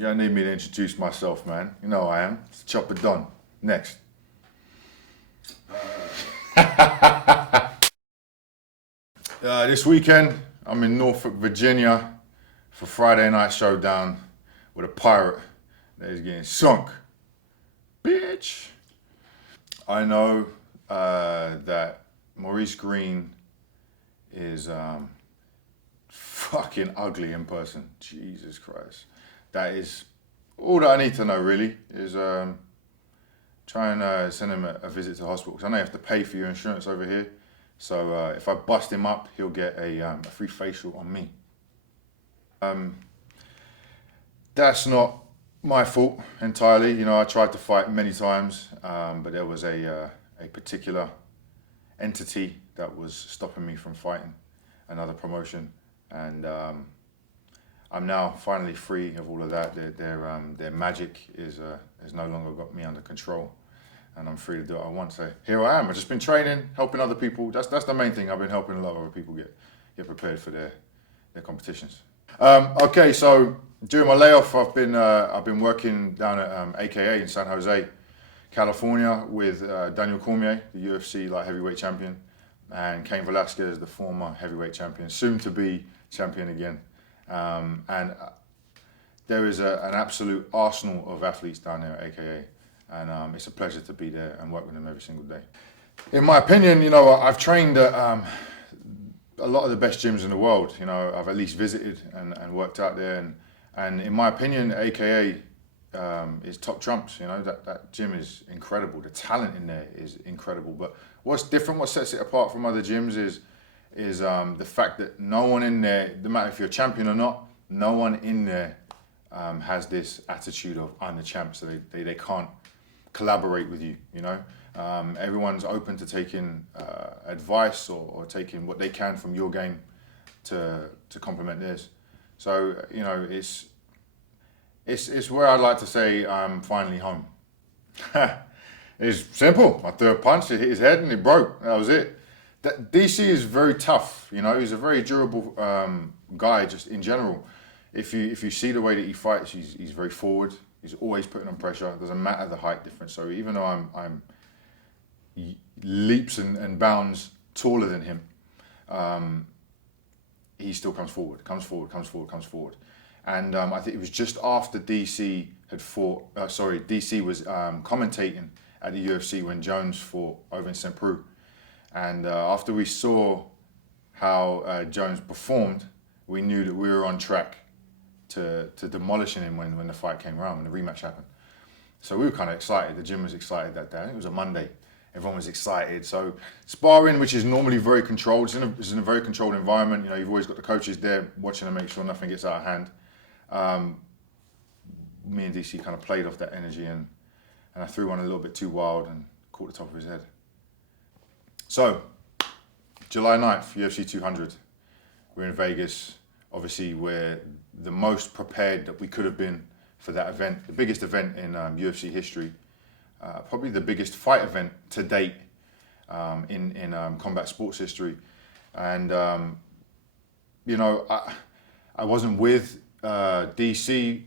You don't need me to introduce myself, man. You know who I am. It's Chopper Don. Next. This weekend, I'm in Norfolk, Virginia for Friday Night Showdown with a pirate that is getting sunk. Bitch. I know that Maurice Greene is fucking ugly in person. Jesus Christ. That is all that I need to know, really, is try and send him a visit to the hospital. Because I know you have to pay for your insurance over here. So if I bust him up, he'll get a free facial on me. That's not my fault entirely. You know, I tried to fight many times, but there was a particular entity that was stopping me from fighting another promotion, and I'm now finally free of all of that. Their magic is no longer got me under control, and I'm free to do what I want. So here I am. I've just been training, helping other people. That's the main thing. I've been helping a lot of other people get prepared for their competitions. Okay, so during my layoff, I've been working down at AKA in San Jose, California, with Daniel Cormier, the UFC light heavyweight champion, and Cain Velasquez, the former heavyweight champion, soon to be champion again. And there is an absolute arsenal of athletes down there at AKA, and it's a pleasure to be there and work with them every single day. In my opinion, you know, I've trained at a lot of the best gyms in the world. You know, I've at least visited and worked out there, and in my opinion, AKA is top trumps. You know, that gym is incredible. The talent in there is incredible. But what's different, what sets it apart from other gyms is the fact that no one in there, no matter if you're a champion or not, no one in there has this attitude of I'm the champ, so they can't collaborate with you, you know. Everyone's open to taking advice or taking what they can from your game to complement theirs. So, you know, it's where I'd like to say I'm finally home. It's simple. I threw a punch, it hit his head and it broke. That was it. DC is very tough, you know. He's a very durable guy, just in general. If you see the way that he fights, he's very forward. He's always putting on pressure. It doesn't matter the height difference. So even though I'm leaps and bounds taller than him, he still comes forward. And I think it was just after DC had fought. DC was commentating at the UFC when Jones fought over in St. Preux. And after we saw how Jones performed, we knew that we were on track to demolishing him when the fight came around, when the rematch happened. So we were kind of excited. The gym was excited that day. I think it was a Monday. Everyone was excited. So sparring, which is normally very controlled, it's in a very controlled environment. You know, you've always got the coaches there watching to make sure nothing gets out of hand. Me and DC kind of played off that energy, and I threw one a little bit too wild and caught the top of his head. So, July 9th, UFC 200. We're in Vegas. Obviously, we're the most prepared that we could have been for that event. The biggest event in UFC history. Probably the biggest fight event to date in combat sports history. And, you know, I wasn't with DC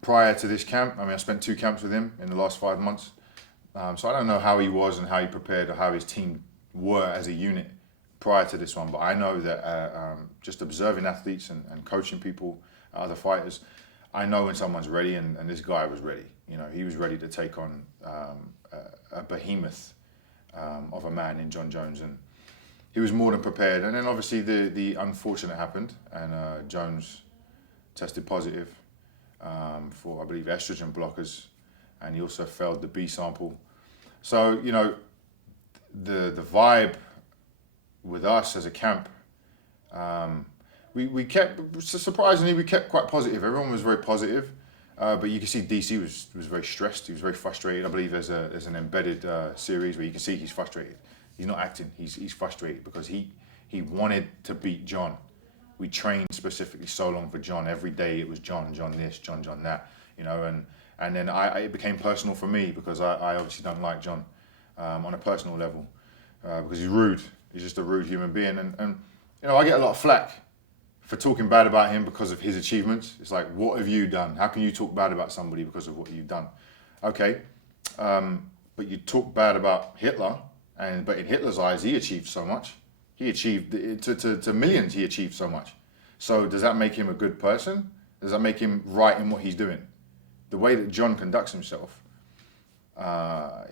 prior to this camp. I mean, I spent 2 camps with him in the last 5 months. So I don't know how he was and how he prepared or how his team were as a unit prior to this one, but I know that just observing athletes and coaching people, other fighters, I know when someone's ready, and this guy was ready. You know, he was ready to take on a behemoth of a man in Jon Jones, and he was more than prepared. And then obviously the unfortunate happened, and Jones tested positive for, I believe, estrogen blockers, and he also failed the B sample. So, you know, the vibe with us as a camp, we kept, surprisingly, we kept quite positive. Everyone was very positive, but you can see DC was very stressed. He was very frustrated. I believe there's an embedded series where you can see he's frustrated. He's not acting. He's frustrated because he wanted to beat Jon. We trained specifically so long for Jon. Every day it was Jon this, Jon that, you know, and then it became personal for me because I obviously don't like Jon on a personal level because he's rude. He's just a rude human being, and you know, I get a lot of flack for talking bad about him because of his achievements. It's like, what have you done? How can you talk bad about somebody because of what you've done? Okay, but you talk bad about Hitler, but in Hitler's eyes, he achieved so much. He achieved, to millions, he achieved so much. So does that make him a good person? Does that make him right in what he's doing? The way that Jon conducts himself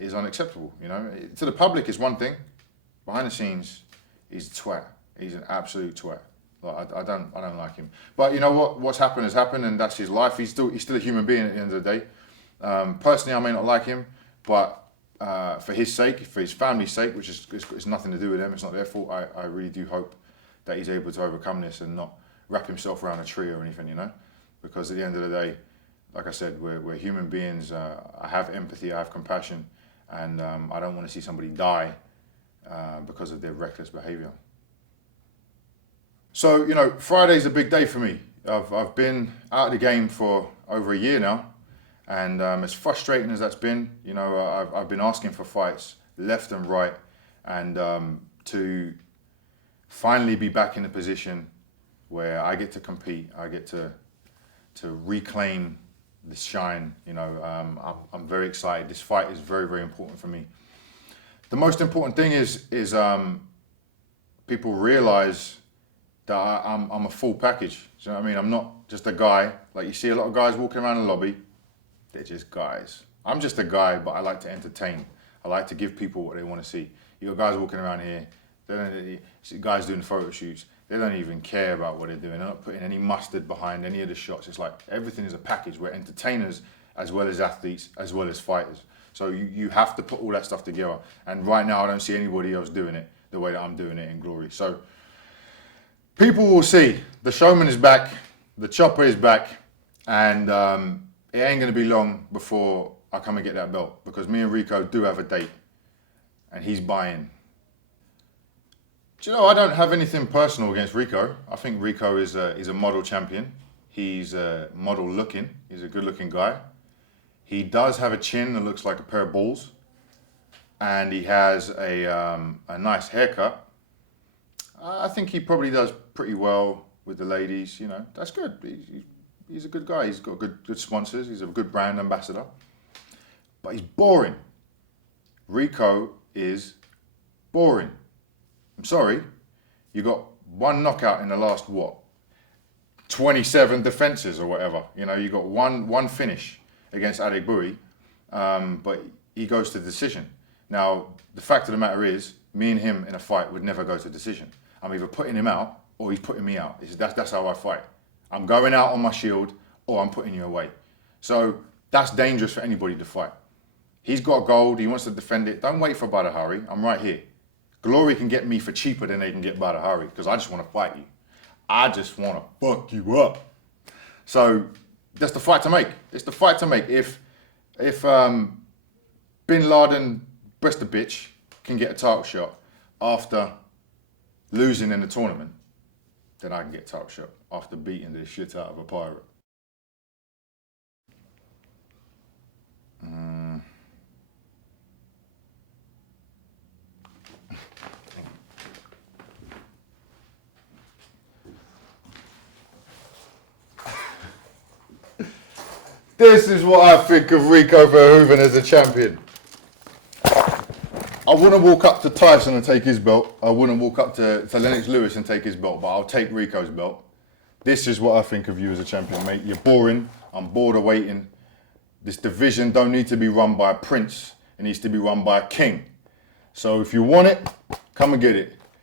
is unacceptable. You know, to the public is one thing. Behind the scenes, he's a twat. He's an absolute twat. Like, I don't like him. But you know what? What's happened has happened, and that's his life. He's still a human being at the end of the day. Personally, I may not like him, but for his sake, for his family's sake, which is it's nothing to do with them, it's not their fault. I really do hope that he's able to overcome this and not wrap himself around a tree or anything, you know. Because at the end of the day, like I said, we're human beings. I have empathy, I have compassion, and I don't want to see somebody die because of their reckless behaviour. So, you know, Friday's a big day for me. I've been out of the game for over a year now, and as frustrating as that's been, you know, I've been asking for fights left and right, and to finally be back in a position where I get to compete, I get to reclaim the shine. You know, I'm very excited. This fight is very, very important for me. The most important thing is people realize that I'm a full package. Do you know what I mean? I'm not just a guy. Like you see a lot of guys walking around the lobby, they're just guys. I'm just a guy, but I like to entertain. I like to give people what they want to see. You got guys walking around here, you see guys doing photo shoots, they don't even care about what they're doing. They're not putting any mustard behind any of the shots. It's like everything is a package. We're entertainers as well as athletes, as well as fighters. So you have to put all that stuff together. And right now I don't see anybody else doing it the way that I'm doing it in Glory. So people will see. The showman is back, the chopper is back, and it ain't going to be long before I come and get that belt, because me and Rico do have a date, and he's buying. Do you know, I don't have anything personal against Rico. I think Rico is a model champion. He's model looking. He's a good looking guy. He does have a chin that looks like a pair of balls, and he has a nice haircut. I think he probably does pretty well with the ladies. You know, that's good. He's a good guy. He's got good sponsors. He's a good brand ambassador. But he's boring. Rico is boring. I'm sorry. You got one knockout in the last, 27 defenses or whatever. You know, you got one finish against Adegbuyi, but he goes to decision. Now, the fact of the matter is, me and him in a fight would never go to decision. I'm either putting him out or he's putting me out. That's how I fight. I'm going out on my shield or I'm putting you away. So that's dangerous for anybody to fight. He's got gold, he wants to defend it. Don't wait for Badr Hari, I'm right here. Glory can get me for cheaper than they can get Badr Hari, because I just want to fight you. I just want to fuck you up. So that's the fight to make. It's the fight to make. If Bin Laden, breast a bitch, can get a title shot after losing in the tournament, then I can get a title shot after beating the shit out of a pirate. This is what I think of Rico Verhoeven as a champion. I wouldn't walk up to Tyson and take his belt. I wouldn't walk up to Lennox Lewis and take his belt, but I'll take Rico's belt. This is what I think of you as a champion, mate. You're boring. I'm bored of waiting. This division don't need to be run by a prince. It needs to be run by a king. So if you want it, come and get it.